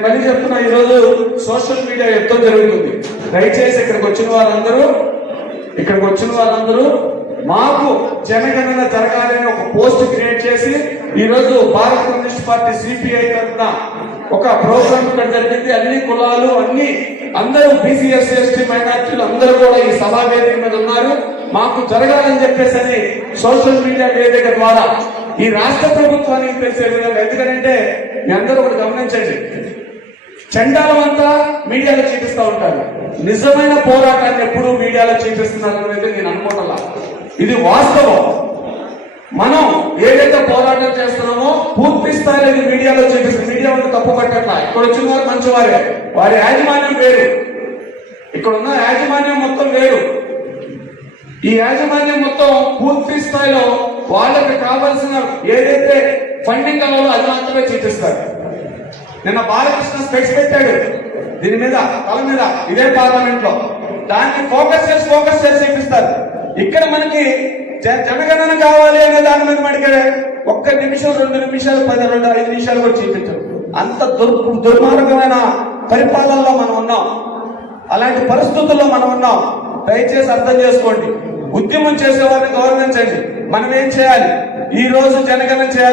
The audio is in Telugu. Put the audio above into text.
మళ్ళీ చెప్తున్నా, ఈరోజు సోషల్ మీడియా ఎంతో జరుగుతుంది. దయచేసి ఇక్కడికి వచ్చిన వారందరూ మాకు జనగణన జరగాలని ఒక పోస్ట్ క్రియేట్ చేసి ఈ రోజు భారత కమ్యూనిస్ట్ పార్టీ సిపిఐ తరఫున ఒక ప్రోగ్రామ్ ఇక్కడ జరిగింది. అన్ని కులాలు అందరూ బీసీ ఎస్సీ ఎస్టీ మైనార్టీలు అందరూ కూడా ఈ సభా వేదిక మీద ఉన్నారు. మాకు జరగాలని చెప్పేసి సోషల్ మీడియా వేదిక ద్వారా ఈ రాష్ట్ర ప్రభుత్వానికి తెలిసే విధంగా, ఎందుకంటే మీ అందరూ ఒకటి గమనించండి, చండాలం అంతా మీడియాలో చూపిస్తూ ఉంటారు. నిజమైన పోరాటాన్ని ఎప్పుడూ మీడియాలో చూపిస్తున్నారు అనేది నేను అనుకుంటున్నా. ఇది వాస్తవం. మనం ఏదైతే పోరాటం చేస్తున్నామో పూర్తి స్థాయిలో ఇది మీడియాలో చూపిస్తుంది. మీడియా వాళ్ళు తప్పు పట్టట్లా. ఇక్కడ వచ్చిన వారు మంచివారే, వారి యాజమాన్యం వేరు, ఇక్కడ ఉన్న యాజమాన్యం మొత్తం వేరు. ఈ యాజమాన్యం మొత్తం పూర్తి స్థాయిలో వాళ్ళకి కావాల్సిన ఏదైతే ఫండింగ్ కావాలో అది మాత్రమే చూపిస్తారు. నిన్న బాలకృష్ణ స్పెక్స్ పెట్టాడు దీని మీద, తల మీద, ఇదే పార్లమెంట్ లో. దాన్ని ఫోకస్ చేసి చూపిస్తారు. ఇక్కడ మనకి జనగణన కావాలి అనే దాని మీద మనకి 1 నిమిషం 2 నిమిషాలు 5 నిమిషాలు కూడా చూపించరు. అంత దుర్మార్గమైన పరిపాలనలో మనం ఉన్నాం. అలాంటి పరిస్థితుల్లో మనం ఉన్నాం. దయచేసి అర్థం చేసుకోండి. ఉద్యమం చేసే వారిని గౌరవించండి. మనం ఏం చేయాలి? ఈ రోజు జనగణన చేయాలి.